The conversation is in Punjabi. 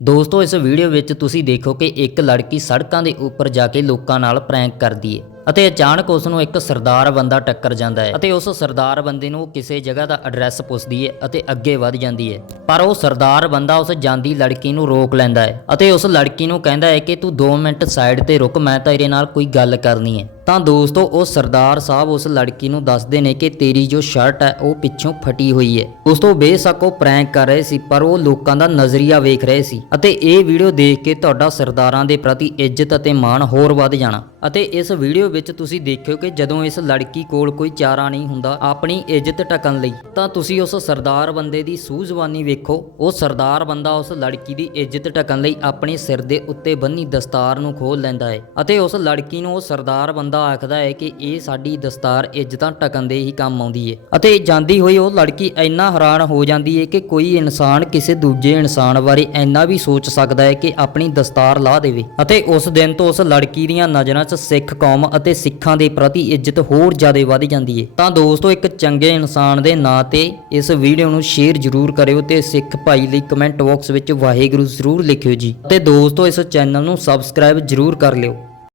ਦੋਸਤੋ, ਇਸ ਵੀਡੀਓ ਵਿੱਚ ਤੁਸੀਂ ਦੇਖੋ ਕਿ ਇੱਕ ਲੜਕੀ ਸੜਕਾਂ ਦੇ ਉੱਪਰ ਜਾ ਕੇ ਲੋਕਾਂ ਨਾਲ ਪ੍ਰੈਂਕ ਕਰਦੀ ਹੈ ਅਤੇ ਅਚਾਨਕ ਉਸ ਨੂੰ ਇੱਕ ਸਰਦਾਰ ਬੰਦਾ ਟੱਕਰ ਜਾਂਦਾ ਹੈ ਅਤੇ ਉਸ ਸਰਦਾਰ ਬੰਦੇ ਨੂੰ ਕਿਸੇ ਜਗ੍ਹਾ ਦਾ ਐਡਰੈਸ ਪੁੱਛਦੀ ਹੈ ਅਤੇ ਅੱਗੇ ਵਧ ਜਾਂਦੀ ਹੈ ਪਰ ਉਹ ਸਰਦਾਰ ਬੰਦਾ ਉਸ ਜਾਂਦੀ ਲੜਕੀ ਨੂੰ ਰੋਕ ਲੈਂਦਾ ਹੈ ਅਤੇ ਉਸ ਲੜਕੀ ਨੂੰ ਕਹਿੰਦਾ ਹੈ ਕਿ ਤੂੰ 2 ਮਿੰਟ ਸਾਈਡ ਤੇ ਰੁਕ, ਮੈਂ ਤੇਰੇ ਨਾਲ ਕੋਈ ਗੱਲ ਕਰਨੀ ਹੈ ਤਾਂ ਦੋਸਤੋ, ਉਹ ਸਰਦਾਰ ਸਾਹਿਬ ਉਸ ਲੜਕੀ ਨੂੰ ਦੱਸਦੇ ਨੇ ਕਿ ਤੇਰੀ ਜੋ ਸ਼ਰਟ ਹੈ, ਉਹ ਪਿੱਛੋਂ ਫਟੀ ਹੋਈ ਹੈ। ਉਸ ਤੋਂ ਬੇਸ਼ੱਕ ਉਹ ਪ੍ਰੈਂਕ ਕਰ ਰਹੇ ਸੀ, ਪਰ ਉਹ ਲੋਕਾਂ ਦਾ ਨਜ਼ਰੀਆ ਵੇਖ ਰਹੇ ਸੀ ਅਤੇ ਇਹ ਵੀਡੀਓ ਦੇਖ ਕੇ ਤੁਹਾਡਾ ਸਰਦਾਰਾਂ ਦੇ ਪ੍ਰਤੀ ਇੱਜ਼ਤ ਅਤੇ ਮਾਣ ਹੋਰ ਵੱਧ ਜਾਣਾ। ਅਤੇ ਇਸ ਵੀਡੀਓ ਵਿੱਚ ਤੁਸੀਂ ਦੇਖਿਓ ਕਿ ਜਦੋਂ ਇਸ ਲੜਕੀ ਕੋਲ ਕੋਈ ਚਾਰਾ ਨਹੀਂ ਹੁੰਦਾ, ਆਪਣੀ ਇੱਜ਼ਤ ਟਕਣ ਲਈ, ਤਾਂ ਤੁਸੀਂ ਉਸ ਸਰਦਾਰ ਬੰਦੇ ਦੀ ਸੂਝਵਾਨੀ ਵੇਖੋ। ਉਹ ਸਰਦਾਰ ਬੰਦਾ ਉਸ ਲੜਕੀ ਦੀ ਇੱਜ਼ਤ ਟਕਣ ਲਈ ਆਪਣੇ ਸਿਰ ਦੇ ਉੱਤੇ ਬੰਨੀ ਦਸਤਾਰ ਨੂੰ ਖੋਲ ਲੈਂਦਾ ਹੈ ਅਤੇ ਉਸ ਲੜਕੀ ਨੂੰ ਉਹ ਸਰਦਾਰ ਬੰਦਾ ਆਖਦਾ ਹੈ ਕਿ ਇਹ ਸਾਡੀ ਦਸਤਾਰ ਇੱਜ਼ਤਾਂ ਟਕਣ ਦੇ ਹੀ ਕੰਮ ਆਉਂਦੀ ਹੈ ਅਤੇ ਜਾਂਦੀ ਹੋਈ ਉਹ ਲੜਕੀ ਇੰਨਾ ਹੈਰਾਨ ਹੋ ਜਾਂਦੀ ਹੈ ਕਿ ਕੋਈ ਇਨਸਾਨ ਕਿਸੇ ਦੂਜੇ ਇਨਸਾਨ ਬਾਰੇ ਇੰਨਾ ਵੀ ਸੋਚ ਸਕਦਾ ਹੈ ਕਿ ਆਪਣੀ ਦਸਤਾਰ ਲਾ ਦੇਵੇ। ਅਤੇ ਉਸ ਦਿਨ ਤੋਂ ਉਸ ਲੜਕੀ ਦੀਆਂ ਨਜ਼ਰਾਂ 'ਚ ਸਿੱਖ ਕੌਮ ਅਤੇ ਸਿੱਖਾਂ ਦੇ ਪ੍ਰਤੀ ਇੱਜ਼ਤ ਹੋਰ ਜ਼ਿਆਦਾ ਵਧ ਜਾਂਦੀ ਹੈ ਤਾਂ ਦੋਸਤੋ, ਇੱਕ ਚੰਗੇ ਇਨਸਾਨ ਦੇ ਨਾਂ ਤੇ ਇਸ ਵੀਡੀਓ ਨੂੰ ਸ਼ੇਅਰ ਜ਼ਰੂਰ ਕਰਿਓ ਤੇ ਸਿੱਖ ਭਾਈ ਲਈ ਕਮੈਂਟ ਬਾਕਸ ਵਿੱਚ ਵਾਹਿਗੁਰੂ ਜ਼ਰੂਰ ਲਿਖਿਓ ਜੀ। ਤੇ ਦੋਸਤੋ, ਇਸ ਚੈਨਲ ਨੂੰ ਸਬਸਕ੍ਰਾਈਬ ਜ਼ਰੂਰ ਕਰ ਲਿਓ।